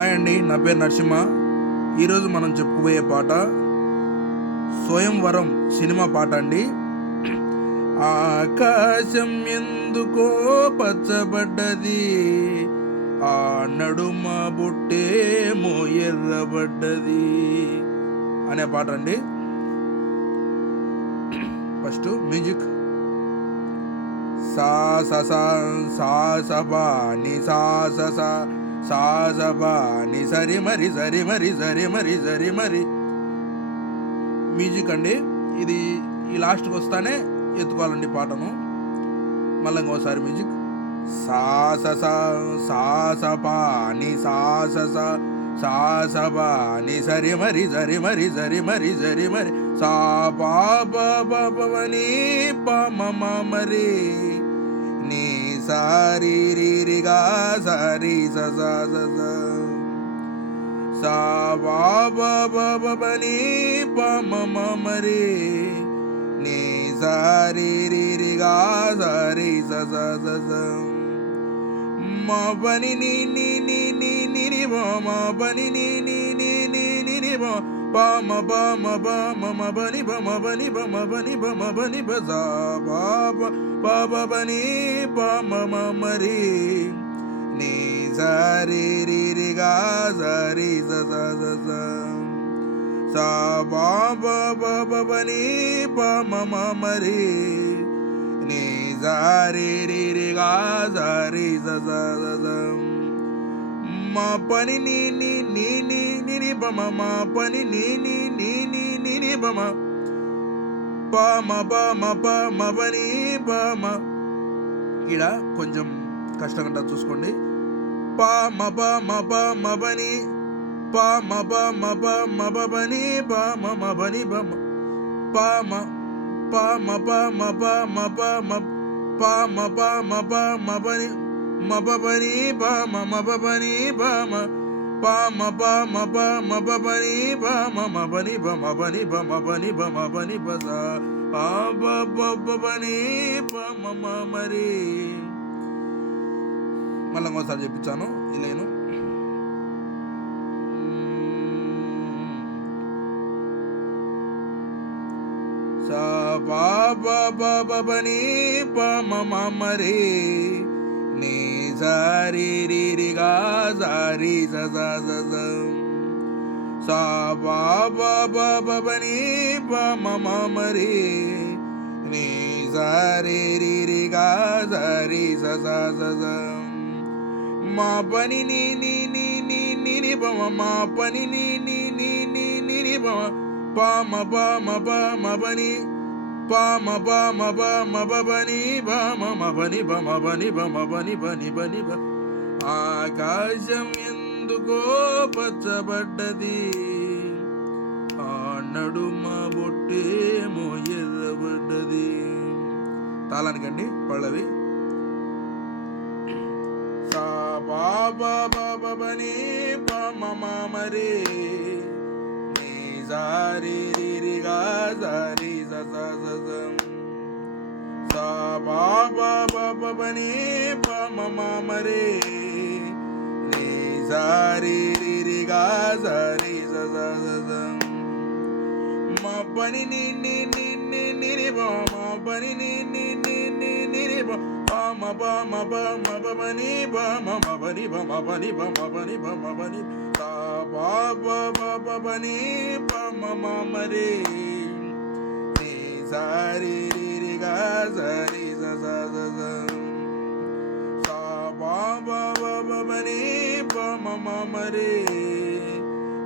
Hi అండి, నా పేరు నరసింహ. ఈరోజు మనం చెప్పుకోబోయే పాట స్వయంవరం సినిమా పాట అండి. ఆకాశం ఎందుకో పచ్చబడ్డది, ఆ నడుమ బుట్టేమో ఎర్రబడ్డది అనే పాట అండి. First music. సా స సా సా స బా ని సా స సా సా స బా ని సరి మరి సరి మరి సరి మరి సరి మరి మ్యూజిక్ అండి. ఇది ఈ లాస్ట్కి వస్తానే ఎత్తుకోవాలండి పాటను. మళ్ళీ ఇంకోసారి మ్యూజిక్. సా స సా సా స పా ని సా స సా సా స బా ని సరి మరి సరి మరి సరి మరి సరి మరి సా పా ప ప ప ని ప మ మ మరి నీ సారి రి రి గా సారి స స స స సా బా బ బ బ బ ని ప మ మ మరి నీ సారి రి రి గా సారి స స స స మా బని ని ని ని ని ని ని బ మా బని ని ని ని ని ని ని బ ప మ బ మ బ మ మ బని బ మ బని బ మ బని బ మ బని బ సా బా బ ప బ బని ప మ మ మరి నీ సారి రి రి గా సారి స స స స సా బా బ బ బ బని ప మ మ మరి నీ సారి రి రి గా సారి స స స స మా పని ని ని ని ని ని ని బ మ మా పని ని ని ని ని ని ని బ మ ప మ బ మ ప మ బని ప మ. ఈడ కొంచెం కష్టంగా చూసుకోండి. ప మ బ మ బ మ బని ప మ బ మ బ మ బ బని ప మ మ బని బ మ ప మ ప మ బ మ బ మ బ మ ప మ బ మ బ మ బని మ బ బని బ మ మ బ బని బ మ ప మ బ మ బ మ బ బని బ మ మ బని బ మ బని బ మ బని బ మ బని బ స ఆ బ బ బ బని ప మ మ మరి. మళ్ళీ ఇంకోసారి చెప్పించాను ఇలేను. సా బా బ బ బ బని ప మ మ మరి నీ సారి రి రి గా సారి స స స స సా బా బ బ బ బని ప మ మ మరి నీ సారి రి రి గా సారి స స స స మా పని ని ని ని ని ని ని బ మ మా పని ని ని ని ని ని ని బ మ ప మ బ మ బ మ బని ప మ బ మ బ మ బ బని బ మ మ బని బ మ బని బ మ బని బని బని బ. ఆకాశం ఎందుకో పచ్చబడ్డది, ఆ నడుమ బొట్టేమో ఎర్రబడ్డది. తాళానికండి పళ్ళవి. సా బా బ బ బ బని ప మ మ మరి నీ సారి రి రి గా సారి స స స స సా బా బ బ బ బని ప మ మ మరి నీ సారి రి రి గా సారి స స స స మా పని ని ని ని ని ని ని బ మా పని ని ని ని ని ని ని బ ప మ బ మ బ మ బ బని బ మ మ బని బ మ బని బ మ బని బ మ బని సా బా బ బ బ బని ప మ మ మరి నీ సారి రి రి గా సారి స స స స సా బా బ బ బ బని ప మ మ మరి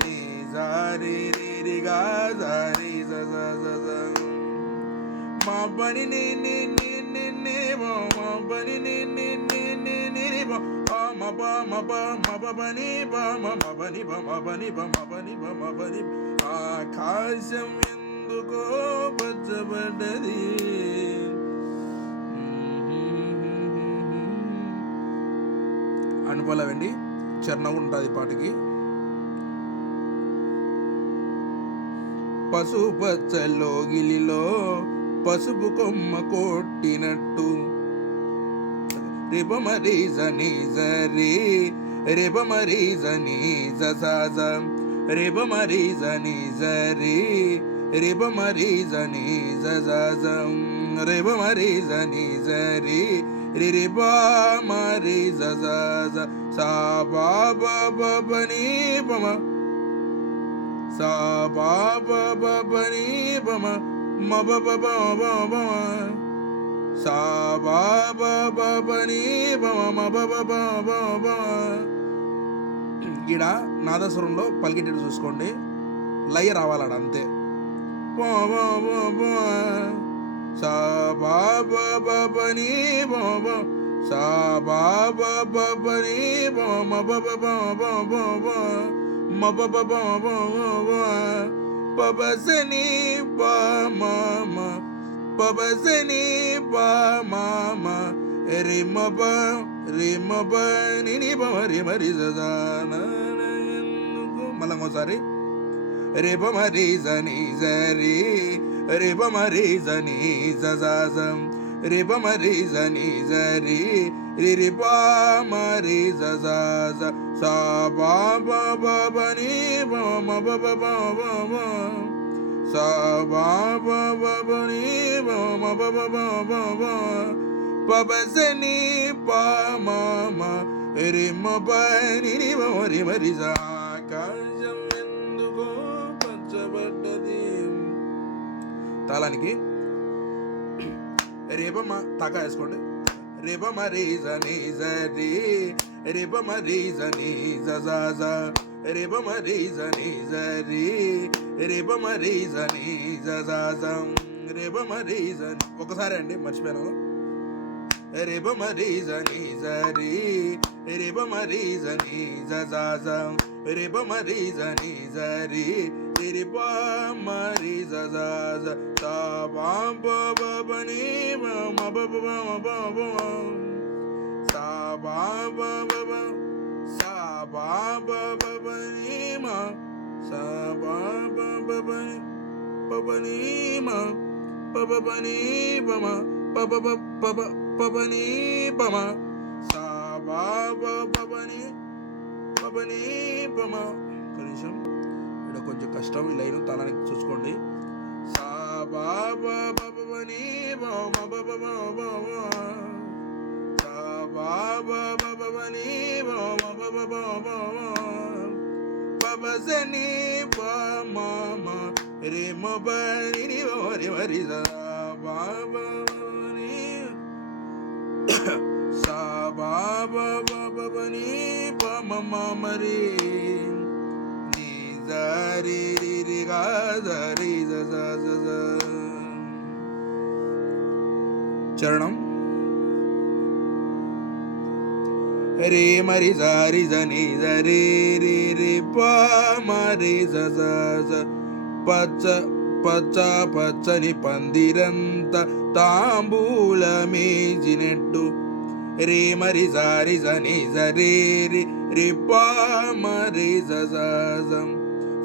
నీ సారి రి రి గా సారి స స స స మా పని ని ని ని ని ని బ మా పని ని ని ని ని ని ని బ ప మ బ మ బ మ బ బని బ మ మ బని బ మ బని బ మ బని బ మ బని. ఆకాశం ఎందుకో పచ్చబడ్డది. అనుకోలేవండి, చరణం ఉంటుంది పాటకి. పసుపచ్చలో గిలిలో పసుపు కొమ్మ కొట్టినట్టు రిప మరి సని సరి रे ब म रे ज नि ज ज ज रे ब म रे ज नि ज रे ब म रे ज नि ज ज ज रे ब म रे ज नि ज रे ब म रे ज ज ज सा बा ब ब ब नि ब म सा बा ब ब ब नि ब म म ब ब ब ब ब సా బా బా బా బని బమ మ బ బ బ బ బ. ఈడ నాదస్వరంలో పలికేటట్టు చూసుకోండి, లయ రావాలాడ అంతే. సా బా బా బా బని బమ బ సా బా బా బా బని బమ మ బ బ బ బ బ బ మ బ బ బ బ బ ప బ స ని ప మ మ ప బ స ని ప మ మ రి మ ప ని ని ప మ రి మ రి జ జ న మళ్ళీ ఇంకోసారి రే ప మ రి జ ని జ రే ప మ రి జ ని జ జ జ రే ప మ రి జ ని జ రి ప మ రి జ జ జ సా బా బ బ బ ని బ మ బ బ బ బ బ సా బా బ బ బ ని బ మ బ బ బ బ బ ప బ స ని ప మ మ రి మ ప ని ని మ రి మ రి జ ఆకాశం ఎందుకో పచ్చబడ్డది. తాళానికి రేప మ తాకా వేసుకోండి. రేప మ రే జ ని జ రేప మ రే జ ని జ జ జ రేప మ రే జ ని జ రేప మ రే జ ని జ జ జ రేప మ రే జ ఒకసారి అండి మర్చిపోయాను. రేప మ రే జ ని జ రేప మ రే జ ని జ జ జ రేప మ రే జ ని జ రే ప మ రే జ జ జ సా బా బ బ బ ని బ మ బ బ బ బ బ సా బా బ బ బ సా బా బ బ బ ని మ సా బా బ బ బ ని ప బ ని మ ప బ బ ని బ మ ప బ బ ప బ ప బ ని బ మ సా బా బ బ బ ని ప బ ని బ మ. కనీసం ఇక్కడ కొంచెం కష్టం, ఈ లైన్ తాళానికి చూసుకోండి. సా బా బ బ బ బ ని బ మ బ బ బ బ బ సా బా బ బ బ బ ని బ మ బ బ బ బ బ ప బ స ని ప మ మ రి మ ప ని ని మ రి మ రి స బా బ ని సా బా బ బ బ బ ని ప మ మ మ రి ని జ రి రి రి గా జ రి జ జ జ జ. చరణం రే మరి జ రి జ ని జ రి రి రి ప మ రి జ జ జ పచ్చ పచ్చ పచ్చని పందిరంత తాంబూలమేజినట్టు రే మరి జ రి జ ని జ రి రి రి ప మ రి జ జ జ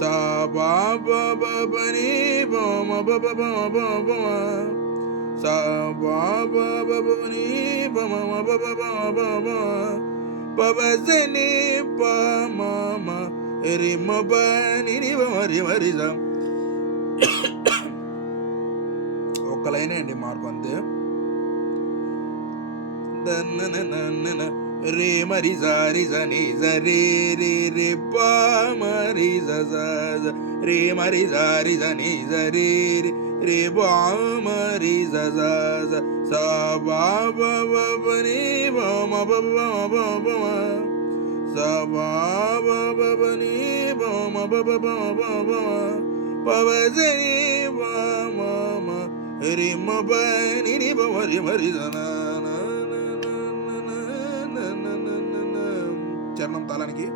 సా బా బ బ బ ని బ మ బ బ బ బ బ సా బా బ బ బ ని బ మ మ బ బ బ బ బ ప బ స ని ప మ మ రి మ ప ని ని మ రి మ రి జ. ఒక్క లైనే అండి మార్పు అంతే. రే మరి జ రి జ ని జ రి రి రి ప మ రి జ జ జ రే మరి జ రి జ ని జ రి రి రి ప మ రి జ జ జ సా బా బ బ బ ని బ మ బ బ బ బ సా బా బ బ బ ని బ మ బ బ బ బ బ ప బ స ని ప మ మ రి మ ప ని ని ప మ రి మ రి జ న న. చరణం తాళానికి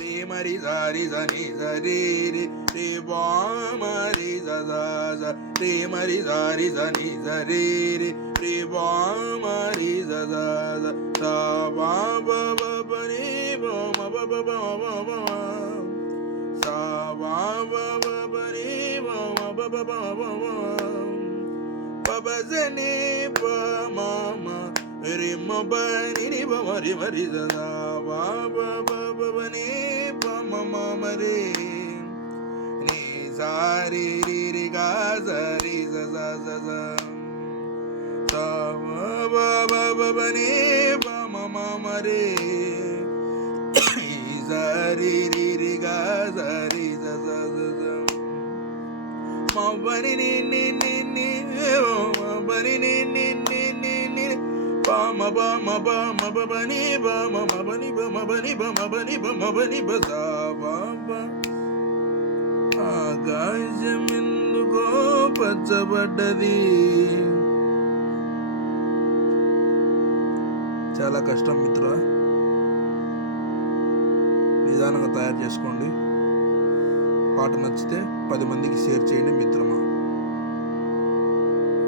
రే మరి జ రి జ ని జ రి రి రి బా మ రి జ జ జ రే మరి జ రి జ ని జ రి రి రి బా మ రి జ జ జ సా బా బ బ బ ని బ మ బ బ బ బ బ సా బా బ బ బ ని బ మ బ బ బ బ బ ప బ స ని ప మ మ రిమ్మ పని మరి మరి సదా బాబని పమ మరి నీ సారి రి గా సరి బాబని పమ మరి సరి రి గా సరి మవ్వని ని మవ్వని ని పమ బమ బమ బని బమ బని బమ బని బమ బని బమ బని బసా బాబ ఆకాశమెందుకో పచ్చబడ్డది. చాలా కష్టం మిత్రుడా, నిదానంగా తయారు చేసుకోండి. పాట నచ్చితే 10 మందికి షేర్ చేయండి మిత్రమా.